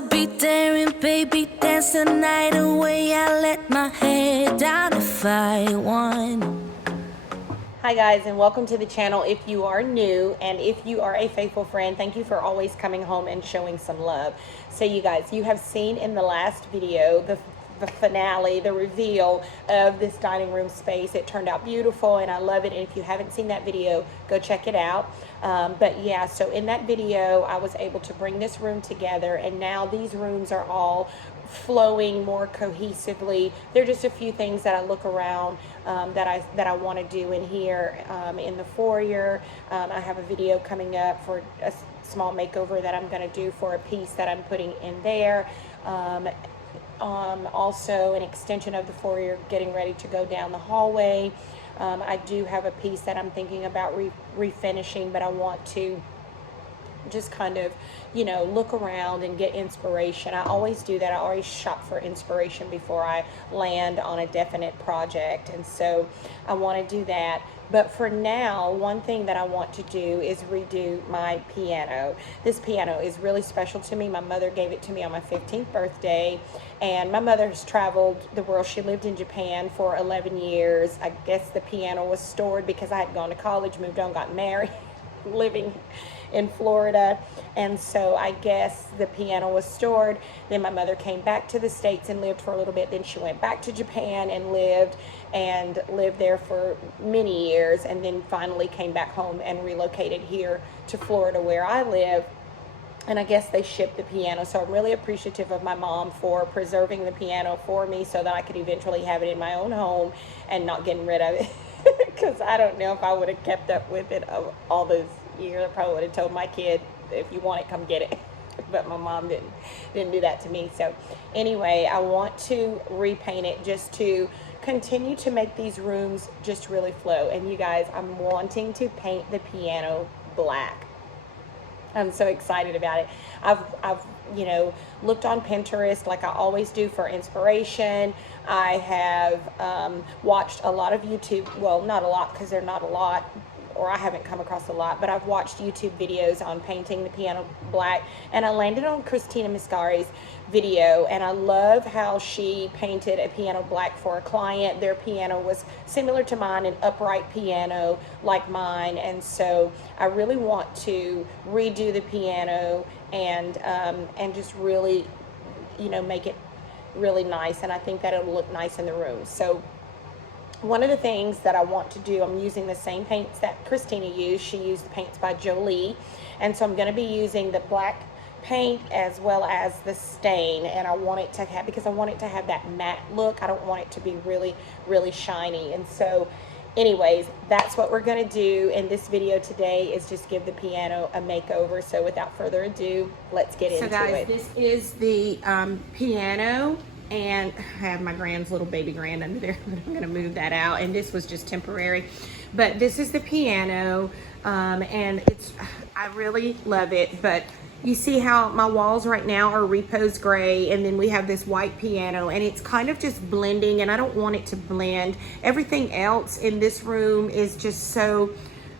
will be daring, baby, dance the night away. I let my head down if I won. Hi guys, and welcome to the channel if you are new, and if you are a faithful friend, thank you for always coming home and showing some love. So you guys, you have seen in the last video the finale, the reveal of this dining room space. It turned out beautiful and I love it, and if you haven't seen that video, go check it out. But yeah, so in that video I was able to bring this room together, and now these rooms are all flowing more cohesively. There are just a few things that I look around that I want to do in here. In the foyer, I have a video coming up for a small makeover that I'm going to do for a piece that I'm putting in there. Also an extension of the foyer, getting ready to go down the hallway. I do have a piece that I'm thinking about refinishing, but I want to just kind of, you know, look around and get inspiration. I always do that. I always shop for inspiration before I land on a definite project, and so I want to do that. But for now, one thing that I want to do is redo my piano. This piano is really special to me. My mother gave it to me on my 15th birthday, and my mother has traveled the world. She lived in Japan for 11 years. I guess the piano was stored because I had gone to college, moved on, got married, living in Florida, and so I guess the piano was stored. Then my mother came back to the States and lived for a little bit. Then she went back to Japan and lived there for many years, and then finally came back home and relocated here to Florida where I live. And I guess they shipped the piano, so I'm really appreciative of my mom for preserving the piano for me so that I could eventually have it in my own home and not getting rid of it. Because I don't know if I would have kept up with it all those years. I probably would have told my kid, if you want it, come get it. But my mom didn't do that to me. So anyway, I want to repaint it just to continue to make these rooms just really flow. And you guys, I'm wanting to paint the piano black. I'm so excited about it. I've you know, looked on Pinterest like I always do for inspiration. I have watched a lot of YouTube, well, not a lot because they're not a lot, or I haven't come across a lot, but I've watched YouTube videos on painting the piano black, and I landed on Christina Miscari's video, and I love how she painted a piano black for a client. Their piano was similar to mine, an upright piano like mine, and so I really want to redo the piano and just really, you know, make it really nice, and I think that it'll look nice in the room. So one of the things that I want to do, I'm using the same paints that Christina used. She used the paints by Jolie, and so I'm going to be using the black paint as well as the stain, and I want it to have, because I want it to have that matte look. I don't want it to be really, really shiny. And so anyways, that's what we're going to do in this video today, is just give the piano a makeover. So without further ado, let's get into it. So guys, this is the piano, and I have my little baby grand under there, but I'm going to move that out, and this was just temporary. But this is the piano, and I really love it. But you see how my walls right now are Repose gray, and then we have this white piano, and it's kind of just blending, and I don't want it to blend. Everything else in this room is just so,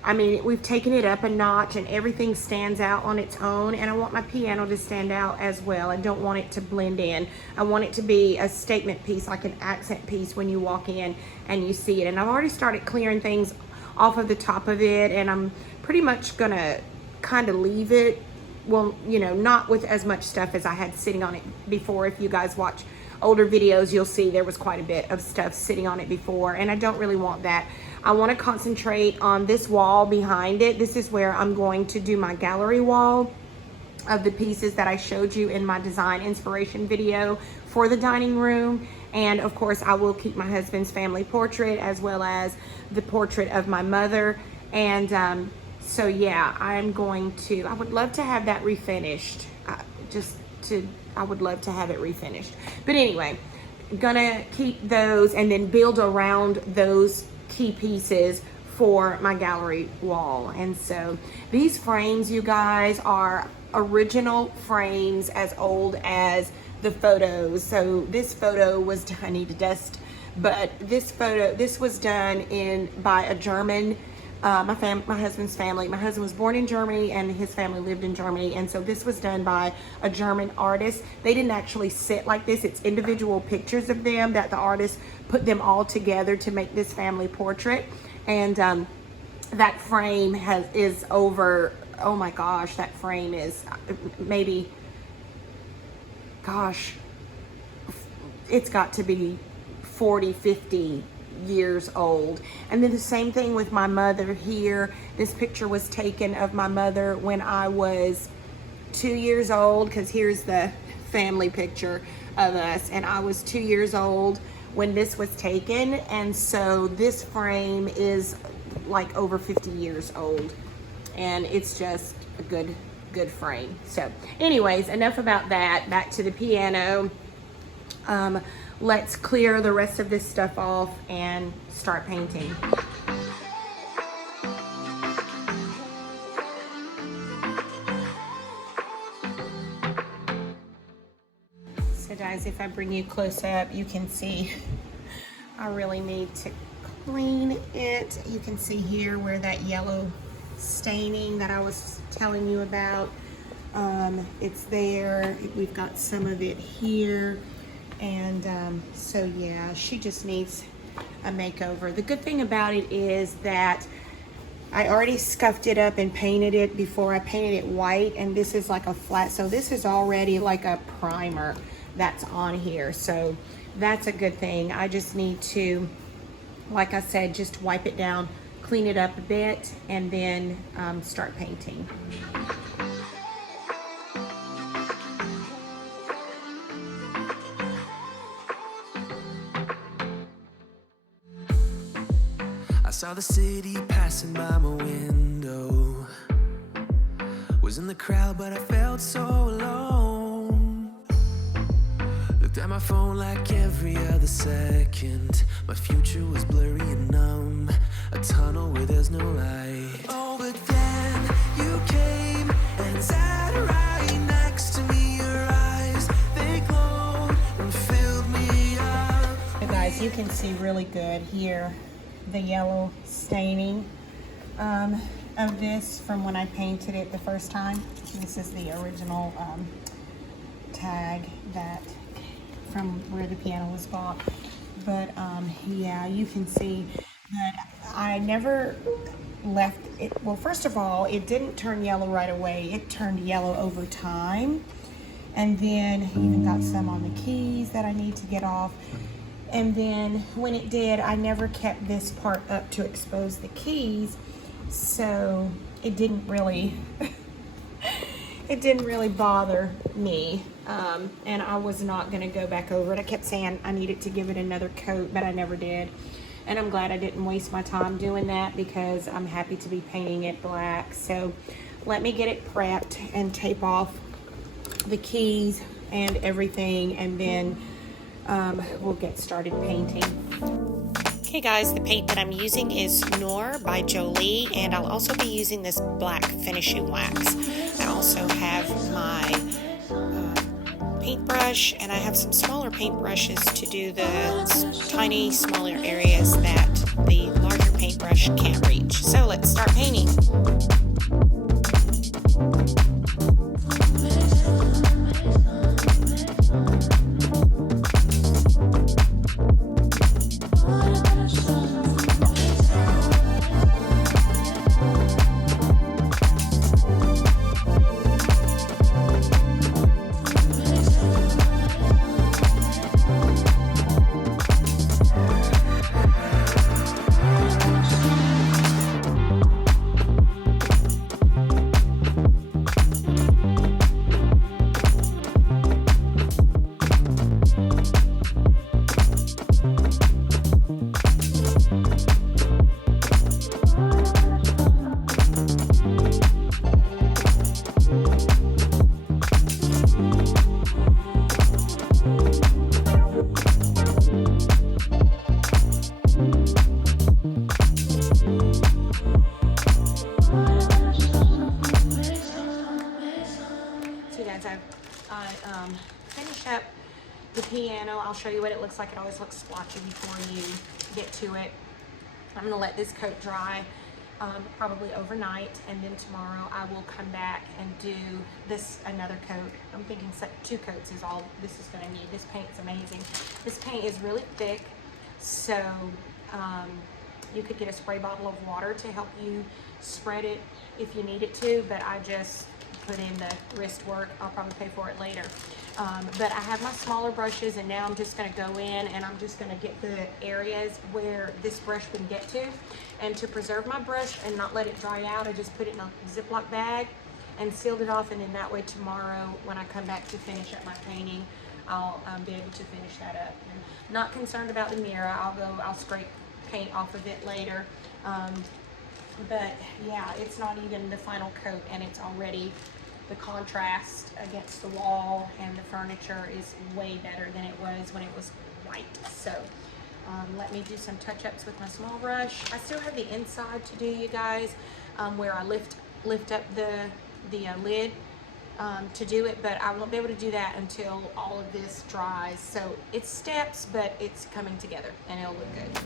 I mean, we've taken it up a notch, and everything stands out on its own, and I want my piano to stand out as well. I don't want it to blend in. I want it to be a statement piece, like an accent piece when you walk in and you see it. And I've already started clearing things off of the top of it, and I'm pretty much gonna kind of leave it, well, you know, not with as much stuff as I had sitting on it before. If you guys watch older videos, you'll see there was quite a bit of stuff sitting on it before, and I don't really want that. I want to concentrate on this wall behind it. This is where I'm going to do my gallery wall of the pieces that I showed you in my design inspiration video for the dining room. And of course, I will keep my husband's family portrait as well as the portrait of my mother. And so yeah, I would love to have that refinished. I would love to have it refinished. But anyway, gonna keep those and then build around those key pieces for my gallery wall. And so these frames, you guys, are original frames as old as the photos. So this photo was done, I need to dust, but this was done by a German my husband's family. My husband was born in Germany and his family lived in Germany. And so this was done by a German artist. They didn't actually sit like this. It's individual pictures of them that the artist put them all together to make this family portrait. And that frame is over, oh my gosh, that frame is maybe, gosh, it's got to be 40, 50 years old. And then the same thing with my mother here. This picture was taken of my mother when I was 2 years old, because here's the family picture of us, and I was 2 years old when this was taken. And so this frame is like over 50 years old, and it's just a good frame. So anyways, enough about that. Back to the piano. Let's clear the rest of this stuff off and start painting. So guys, if I bring you close up, you can see I really need to clean it. You can see here where that yellow staining that I was telling you about, it's there. We've got some of it here. And so yeah, she just needs a makeover. The good thing about it is that I already scuffed it up and painted it before I painted it white, and this is like a flat, so this is already like a primer that's on here. So that's a good thing. I just need to, like I said, just wipe it down, clean it up a bit, and then start painting. I saw the city passing by my window. Was in the crowd, but I felt so alone. Looked at my phone like every other second. My future was blurry and numb, a tunnel where there's no light. Oh, but then you came and sat right next to me. Your eyes, they glowed and filled me up. Hey guys, you can see really good here the yellow staining of this from when I painted it the first time. This is the original tag that from where the piano was bought. But yeah, you can see that I never left it. Well, first of all, it didn't turn yellow right away. It turned yellow over time. And then even got some on the keys that I need to get off. And then when it did, I never kept this part up to expose the keys, so it didn't really it didn't really bother me. And I was not going to go back over it. I kept saying I needed to give it another coat, but I never did. And I'm glad I didn't waste my time doing that, because I'm happy to be painting it black. So let me get it prepped and tape off the keys and everything, and then we'll get started painting. Okay guys, the paint that I'm using is Noor by Jolie, and I'll also be using this black finishing wax. I also have my paintbrush, and I have some smaller paintbrushes to do the tiny, smaller areas that the larger paintbrush can't reach. So let's start painting. Finish up the piano. I'll show you what it looks like. It always looks splotchy before you get to it. I'm going to let this coat dry, probably overnight, and then tomorrow I will come back and do this another coat. I'm thinking 2 coats is all this is going to need. This paint is amazing. This paint is really thick, so you could get a spray bottle of water to help you spread it if you need it to, but I just put in the wrist work. I'll probably pay for it later. But I have my smaller brushes, and now I'm just going to go in and I'm just going to get the areas where this brush can get to. And to preserve my brush and not let it dry out, I just put it in a Ziploc bag and sealed it off, and then that way tomorrow when I come back to finish up my painting, I'll be able to finish that up. I'm not concerned about the mirror. I'll scrape paint off of it later. But yeah, it's not even the final coat, and it's already, the contrast against the wall and the furniture is way better than it was when it was white. So let me do some touch-ups with my small brush. I still have the inside to do, you guys, where I lift up the lid to do it, but I won't be able to do that until all of this dries. So it's steps, but it's coming together and it'll look good.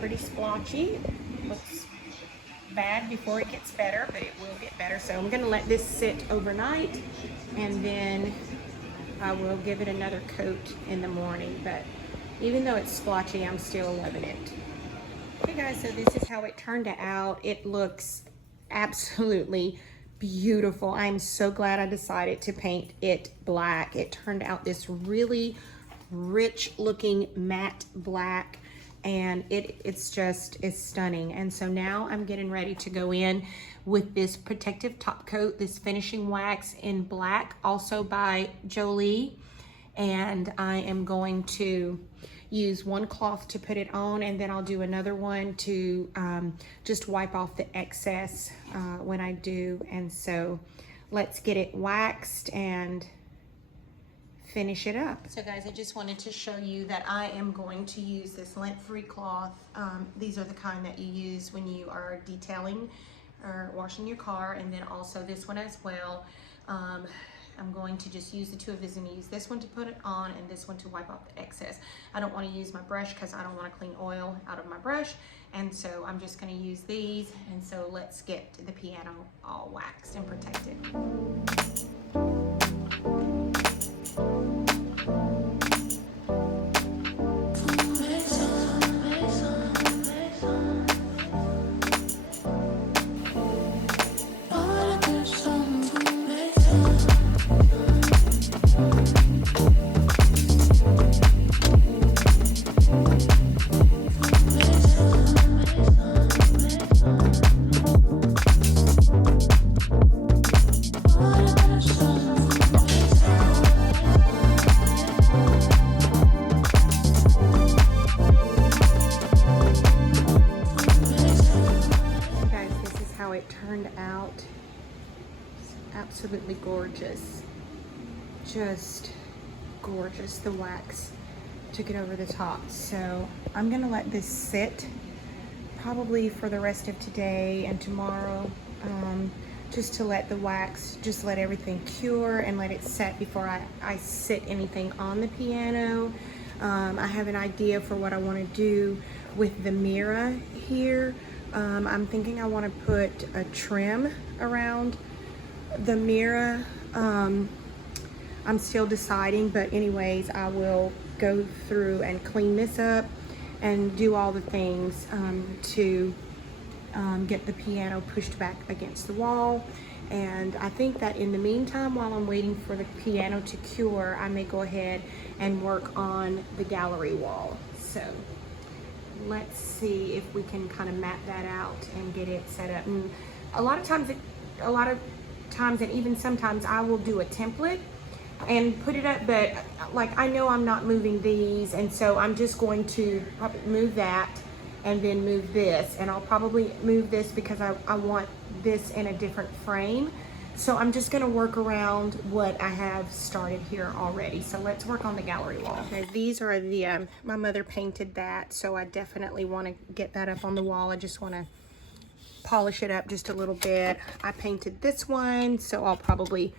Pretty splotchy. Looks bad before it gets better, but it will get better. So I'm gonna let this sit overnight, and then I will give it another coat in the morning. But even though it's splotchy, I'm still loving it. Okay guys, so this is how it turned out. It looks absolutely beautiful. I'm so glad I decided to paint it black. It turned out this really rich looking matte black, and it's stunning. And so now I'm getting ready to go in with this protective top coat, this finishing wax in black, also by Jolie. And I am going to use one cloth to put it on, and then I'll do another one to just wipe off the excess when I do. And so let's get it waxed and finish it up. So guys, I just wanted to show you that I am going to use this lint-free cloth. These are the kind that you use when you are detailing or washing your car, and then also this one as well. I'm going to just use the two of these. I'm going to use this one to put it on and this one to wipe off the excess. I don't want to use my brush because I don't want to clean oil out of my brush, and so I'm just going to use these. And so let's get the piano all waxed and protected. Turned out absolutely gorgeous, just gorgeous. The wax took it over the top. So I'm gonna let this sit probably for the rest of today and tomorrow, just to let the wax, just let everything cure and let it set before I sit anything on the piano. I have an idea for what I want to do with the mirror here. I'm thinking I want to put a trim around the mirror. I'm still deciding, but anyways, I will go through and clean this up and do all the things to get the piano pushed back against the wall. And I think that in the meantime, while I'm waiting for the piano to cure, I may go ahead and work on the gallery wall. So let's see if we can kind of map that out and get it set up. And a lot of times and even sometimes I will do a template and put it up, but like I know I'm not moving these, and so I'm just going to probably move that and then move this, and I'll probably move this because I want this in a different frame. So I'm just gonna work around what I have started here already. So let's work on the gallery wall. Okay, these are the, my mother painted that, so I definitely wanna get that up on the wall. I just wanna polish it up just a little bit. I painted this one, so I'll probably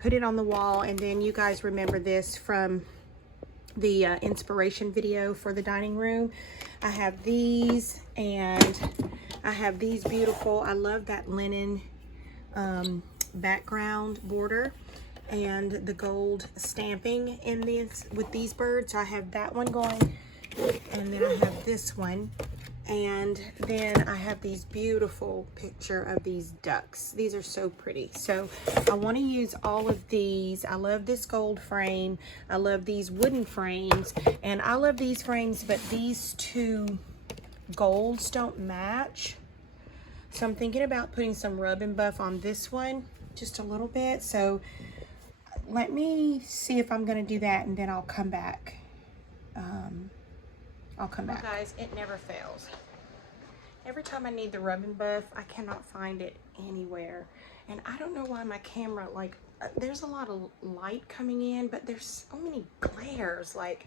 put it on the wall. And then you guys remember this from the inspiration video for the dining room. I have these, and I have these beautiful, I love that linen background border and the gold stamping in this with these birds. So I have that one going, and then I have this one, and then I have these beautiful picture of these ducks. These are so pretty. So I want to use all of these. I love this gold frame. I love these wooden frames, and I love these frames, but these two golds don't match. So I'm thinking about putting some rub and buff on this one, just a little bit. So let me see if I'm gonna do that, and then I'll come back. Well, guys, it never fails. Every time I need the rub and buff, I cannot find it anywhere. And I don't know why my camera, like, there's a lot of light coming in, but there's so many glares. Like,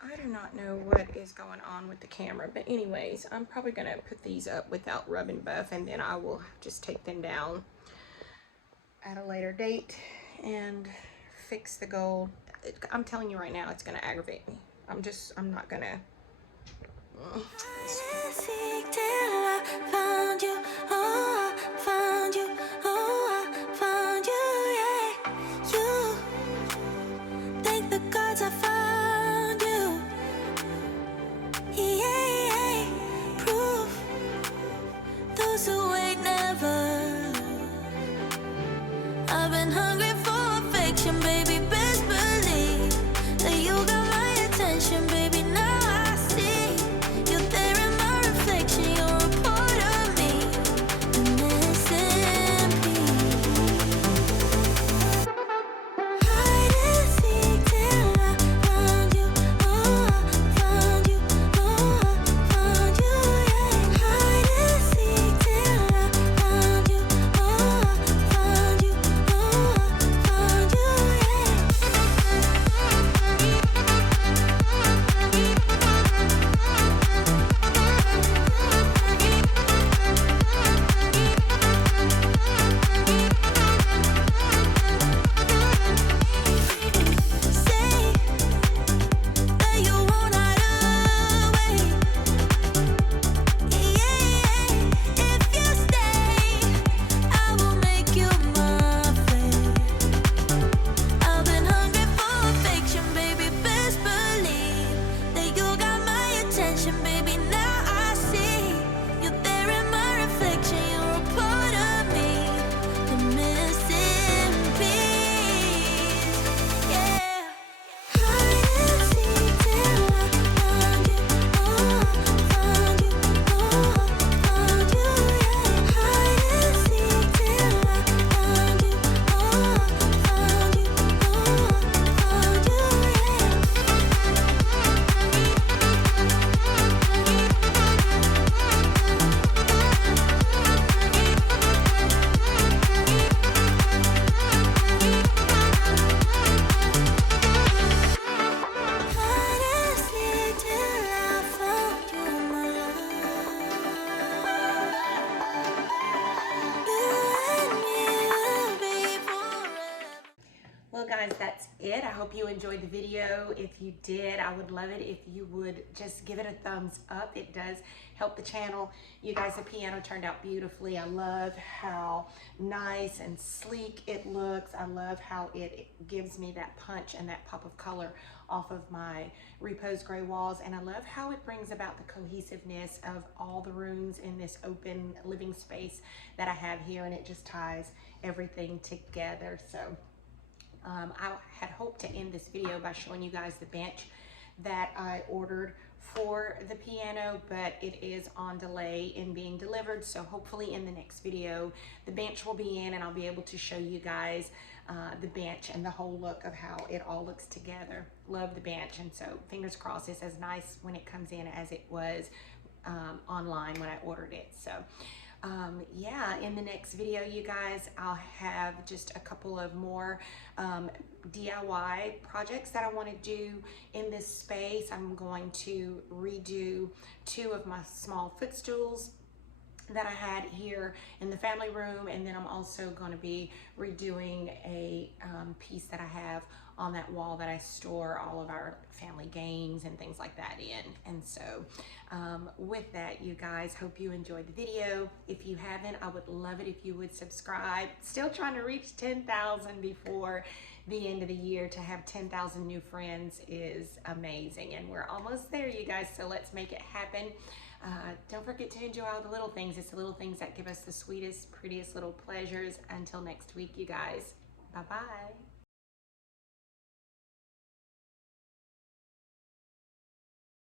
I do not know what is going on with the camera. But anyways, I'm probably gonna put these up without rub and buff, and then I will just take them down at a later date and fix the gold. I'm telling you right now, it's gonna aggravate me. I'm not gonna. Seek till I found you, oh, I found you, oh, I found you, yeah. You, thank the gods I found you, yeah. Proof, those who wait never. I've been hungry for affection, baby, best believe that you got my attention, baby, now I see. You're there in my reflection, you're a part of me, the missing piece. Hide and seek till I found you, oh, I found you, oh, I found you, yeah. Hide and seek till I found you, oh, I found you, oh, I found you, say that you won't hide away. If you stay, I will make you my flame. I've been hungry for affection, baby, best believe that you got my attention, baby, now I see. You're there in my reflection, you're a part of me, the missing piece, yeah. Hide and seek till I found you, oh, I found you, oh, I found you, yeah. Hide and seek till I found you, oh, I found you, oh, I found you, Hide and seek till I found you, my love. You and me will be forever. Well, guys, that's it. I hope you enjoyed the video. If you did, I would love it if you would just give it a thumbs up. It does help the channel. You guys, the piano turned out beautifully. I love how nice and sleek it looks. I love how it gives me that punch and that pop of color off of my repose gray walls. And I love how it brings about the cohesiveness of all the rooms in this open living space that I have here. And it just ties everything together. So I had hoped to end this video by showing you guys the bench that I ordered for the piano, but it is on delay in being delivered. So hopefully in the next video, the bench will be in and I'll be able to show you guys the bench and the whole look of how it all looks together. Love the bench, and so fingers crossed it's as nice when it comes in as it was online when I ordered it. So yeah, in the next video, you guys, I'll have just a couple of more DIY projects that I want to do in this space. I'm going to redo 2 of my small footstools that I had here in the family room, and then I'm also going to be redoing a piece that I have on that wall that I store all of our family games and things like that in. And so with that, you guys, hope you enjoyed the video. If you haven't, I would love it if you would subscribe. Still trying to reach 10,000 before the end of the year. To have 10,000 new friends is amazing, and we're almost there, you guys, so let's make it happen. Don't forget to enjoy all the little things. It's the little things that give us the sweetest, prettiest little pleasures. Until next week, you guys. Bye-bye.